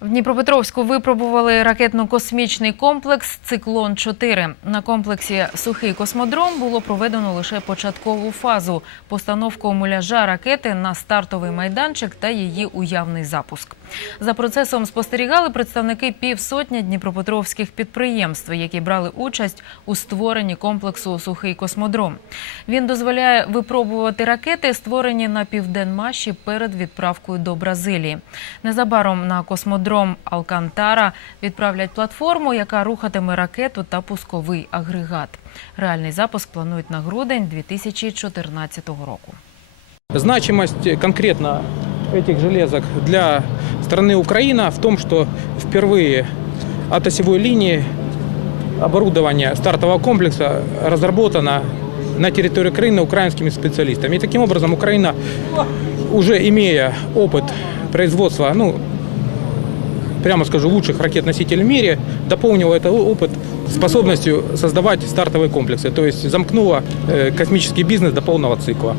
В Дніпропетровську випробували ракетно-космічний комплекс Циклон 4 На комплексі Сухий космодром було проведено лише початкову фазу постановку муляжа ракети на стартовий майданчик та її уявний запуск. За процесом спостерігали представники півсотні дніпропетровських підприємств, які брали участь у створенні комплексу Сухий космодром. Він дозволяє випробувати ракети, створені на південмаші перед відправкою до Бразилії. Незабаром на космодром Алкантара відправлять платформу, яка рухатиме ракету та пусковий агрегат. Реальний запуск планують на грудень 2014 року. Значимость конкретно этих железок для страны Украина в том, что впервые от осевой линии оборудование стартового комплекса разработано на территории Украины украинскими специалистами. И таким образом Украина, уже имея опыт производства, ну, прямо скажу, лучших ракет-носителей в мире, дополнила этот опыт способностью создавать стартовые комплексы, то есть замкнула э, космический бизнес до полного цикла.